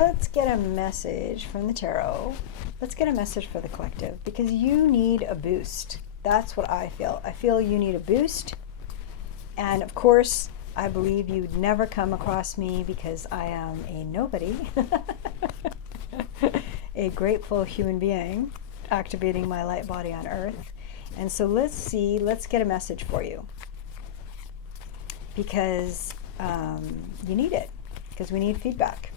let's get a message from the tarot. Let's get a message for the collective, because you need a boost. That's what I feel. I feel you need a boost. And of course, I believe you'd never come across me because I am a nobody, a grateful human being activating my light body on earth. And so let's get a message for you, because you need it, because we need feedback.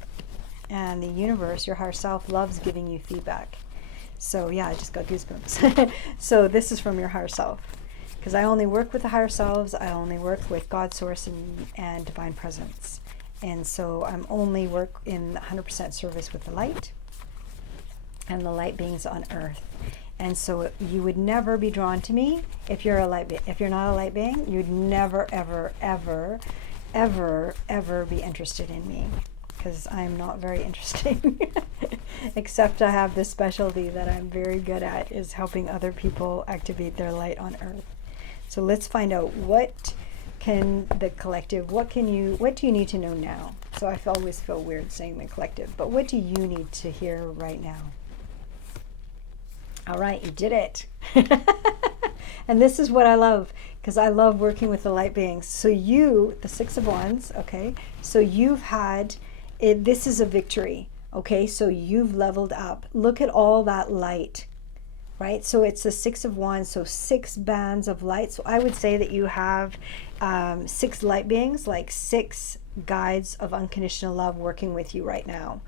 And the universe, your higher self, loves giving you feedback. So yeah, I just got goosebumps. So this is from your higher self, because I only work with the higher selves. I only work with God, Source, and Divine Presence. And so I'm only work in 100% service with the light and the light beings on earth. And so you would never be drawn to me if you're a light being. If you're not a light being, you'd never, ever, ever, ever, ever be interested in me, because I'm not very interesting. Except I have this specialty that I'm very good at, is helping other people activate their light on earth. So let's find out, what can the collective, what do you need to know now? So I always feel weird saying the collective, but what do you need to hear right now? All right, you did it. And this is what I love, because I love working with the light beings. So you, the Six of Wands, okay, so you've had it, this is a victory, okay, so you've leveled up. Look at all that light, right? So it's the Six of Wands, so 6 bands of light. So I would say that you have 6 light beings, like 6 guides of unconditional love working with you right now.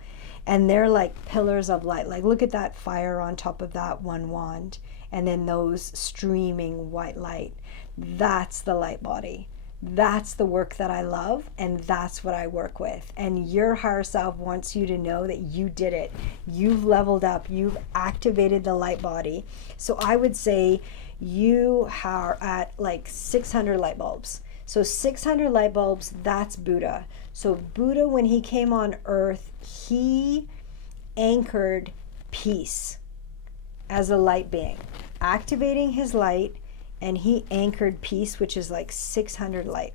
And they're like pillars of light. Like, look at that fire on top of that one wand, and then those streaming white light. That's the light body. That's the work that I love, and that's what I work with. And your higher self wants you to know that you did it. You've leveled up. You've activated the light body. So I would say you are at like 600 light bulbs. So 600 light bulbs, that's Buddha. So Buddha, when he came on earth, he anchored peace as a light being, activating his light, and he anchored peace, which is like 600 light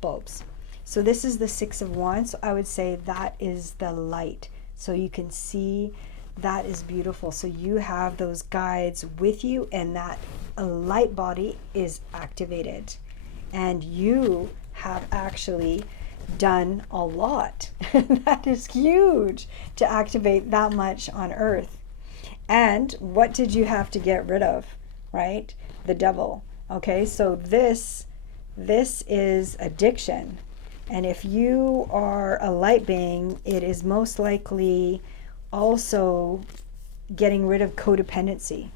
bulbs. So this is the Six of Wands. So I would say that is the light. So you can see that is beautiful. So you have those guides with you, and that light body is activated. And you have actually done a lot. That is huge, to activate that much on earth. And what did you have to get rid of, right? The devil. Okay, so this is addiction. And if you are a light being, it is most likely also getting rid of codependency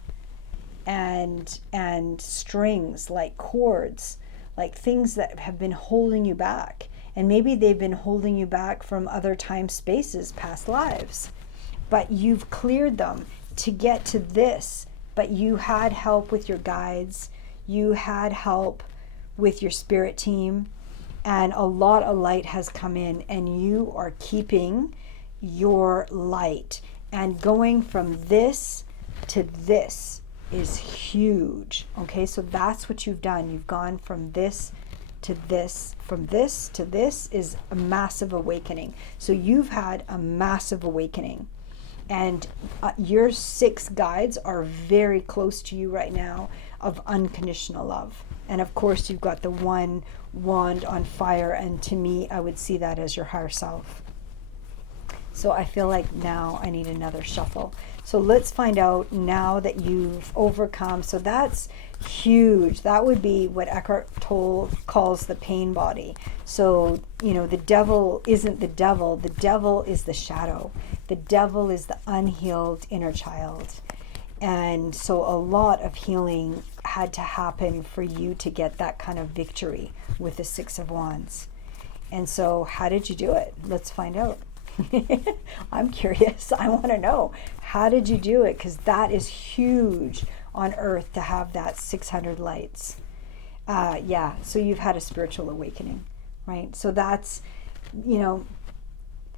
and strings, like cords, like things that have been holding you back. And maybe they've been holding you back from other time spaces, past lives, but you've cleared them to get to this. But you had help with your guides, you had help with your spirit team, and a lot of light has come in, and you are keeping your light. And going from this to this is huge. Okay, so that's what you've done. You've gone from this to this. From this to this is a massive awakening. So you've had a massive awakening. And your 6 guides are very close to you right now of unconditional love. And of course, you've got the one wand on fire. And to me, I would see that as your higher self. So I feel like now I need another shuffle. So let's find out, now that you've overcome. So that's huge. That would be what Eckhart Tolle calls the pain body. So, you know, the devil isn't the devil. The devil is the shadow. The devil is the unhealed inner child. And so a lot of healing had to happen for you to get that kind of victory with the Six of Wands. And so how did you do it? Let's find out. I'm curious. I want to know, how did you do it? Because that is huge on earth, to have that 600 lights. Yeah, so you've had a spiritual awakening, right? So that's, you know,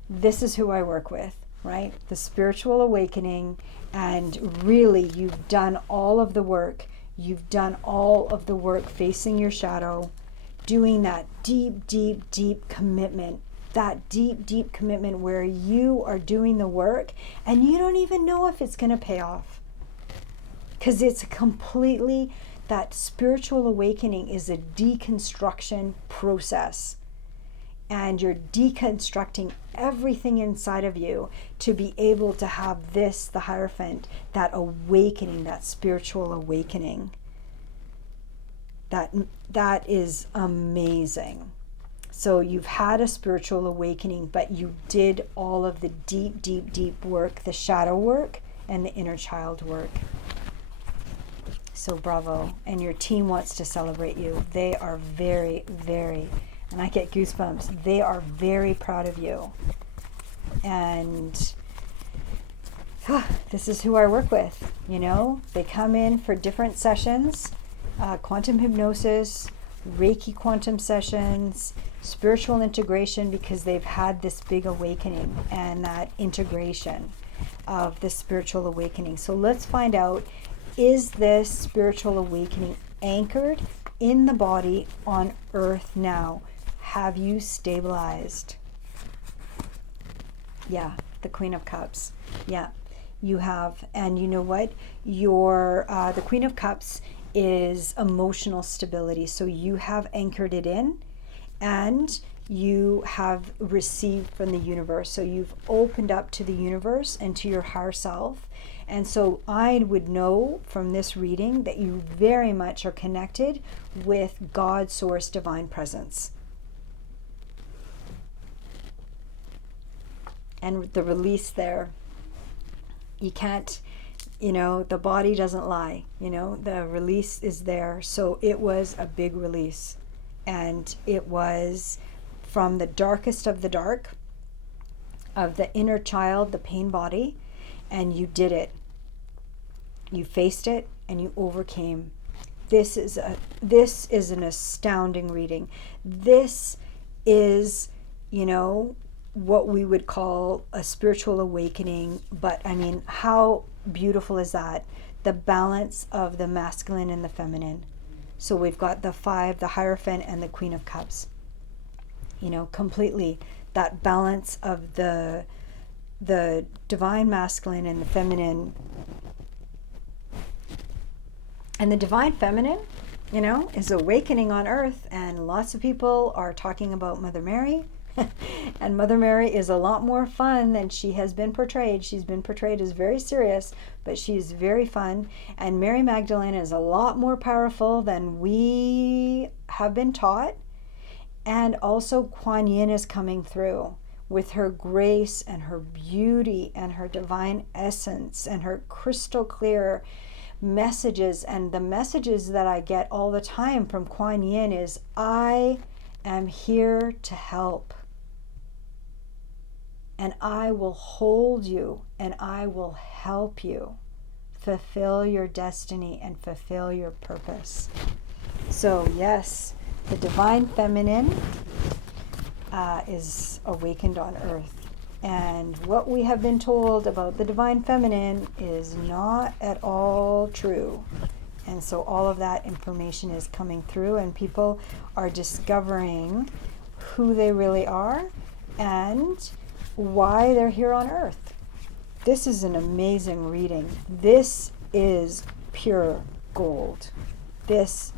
this is who I work with, right? The spiritual awakening. And really, you've done all of the work. You've done all of the work facing your shadow, doing that deep, deep, deep commitment that deep, deep commitment where you are doing the work and you don't even know if it's going to pay off. Because it's completely, that spiritual awakening is a deconstruction process. And you're deconstructing everything inside of you to be able to have this, the Hierophant, that awakening, that spiritual awakening. That is amazing. So you've had a spiritual awakening, but you did all of the deep, deep, deep work, the shadow work and the inner child work. So bravo. And your team wants to celebrate you. They are very, very, and I get goosebumps, they are very proud of you. And this is who I work with, you know. They come in for different sessions, quantum hypnosis, Reiki quantum sessions, spiritual integration, because they've had this big awakening and that integration of the spiritual awakening. So let's find out, is this spiritual awakening anchored in the body on earth now? Have you stabilized? Yeah, the Queen of Cups. Yeah, you have. And you know what? The Queen of Cups is emotional stability. So you have anchored it in and you have received from the universe. So you've opened up to the universe and to your higher self. And so I would know from this reading that you very much are connected with God, Source, Divine Presence. And the release there, you can't, you know, the body doesn't lie, you know, the release is there. So it was a big release. And it was from the darkest of the dark, of the inner child, the pain body, and you did it. You faced it and you overcame. This is an astounding reading. This is, you know, what we would call a spiritual awakening. But I mean, how beautiful is that? The balance of the masculine and the feminine. So we've got the 5, the Hierophant and the Queen of Cups. You know, completely that balance of the divine masculine and the feminine. And the divine feminine, you know, is awakening on earth. And lots of people are talking about Mother Mary. And Mother Mary is a lot more fun than she has been portrayed. She's been portrayed as very serious, but she's very fun. And Mary Magdalene is a lot more powerful than we have been taught. And also Kuan Yin is coming through with her grace and her beauty and her divine essence and her crystal clear messages. And the messages that I get all the time from Kuan Yin is, I am here to help. And I will hold you and I will help you fulfill your destiny and fulfill your purpose. So yes, the divine feminine is awakened on earth. And what we have been told about the divine feminine is not at all true. And so all of that information is coming through and people are discovering who they really are and why they're here on earth. This is an amazing reading. This is pure gold. This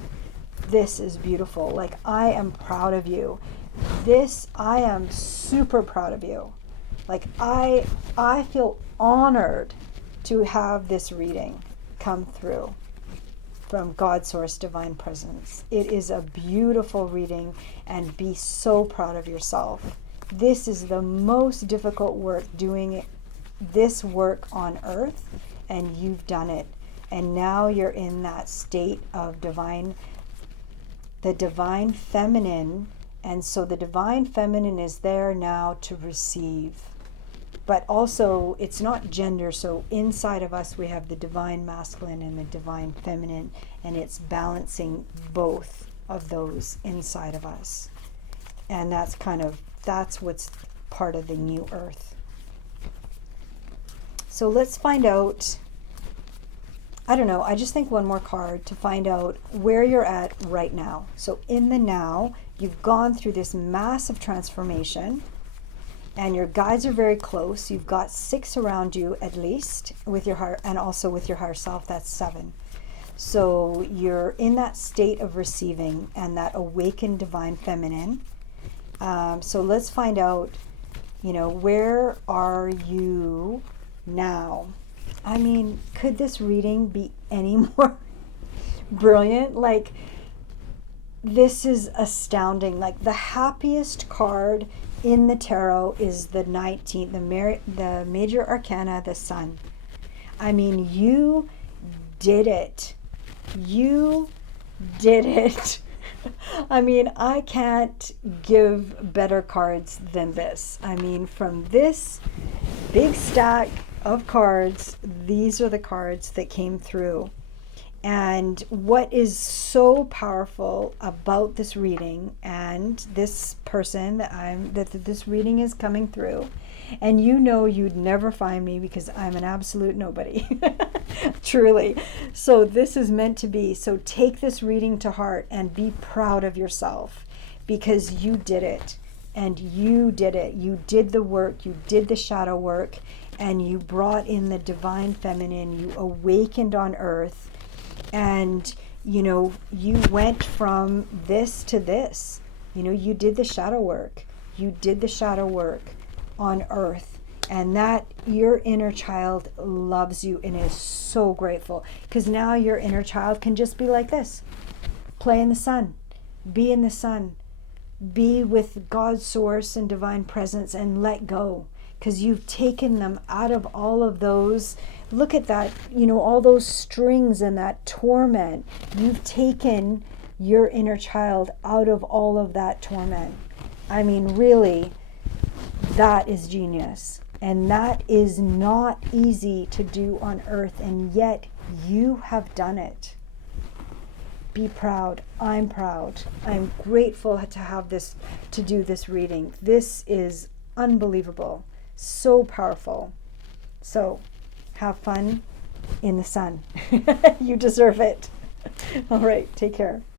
is beautiful. Like, I am proud of you. I am super proud of you. Like, I feel honored to have this reading come through from God, Source, Divine Presence. It is a beautiful reading, and be so proud of yourself. This is the most difficult work, doing this work on earth, and you've done it. And now you're in that state of the divine feminine. And so the divine feminine is there now to receive. But also, it's not gender. So inside of us, we have the divine masculine and the divine feminine, and it's balancing both of those inside of us. And that's what's part of the new earth. So let's find out, I don't know, I just think one more card to find out where you're at right now. So in the now, you've gone through this massive transformation. and your guides are very close. You've got 6 around you at least with your heart, and also with your higher self, that's 7. So you're in that state of receiving and that awakened divine feminine. So let's find out, where are you now? I mean, could this reading be any more brilliant? Like, this is astounding. Like, the happiest card in the tarot is the 19th, the major arcana, the sun. I mean, you did it. You did it. I mean, I can't give better cards than this. I mean, from this big stack of cards, these are the cards that came through. And what is so powerful about this reading and this person that this reading is coming through, and you'd never find me because I'm an absolute nobody, truly. So this is meant to be. So take this reading to heart and be proud of yourself, because you did it, and you did it. You did the work, you did the shadow work, and you brought in the divine feminine. You awakened on earth. And, you went from this to this. You did the shadow work. You did the shadow work on earth. And that your inner child loves you and is so grateful. Because now your inner child can just be like this. Play in the sun. Be in the sun. Be with God's source and divine presence and let go. Because you've taken them out of all of those. Look at that, all those strings and that torment. You've taken your inner child out of all of that torment. I mean, really, that is genius. And that is not easy to do on earth. And yet you have done it. Be proud. I'm proud. I'm grateful to have this, to do this reading. This is unbelievable. So powerful. So have fun in the sun. You deserve it. All right. Take care.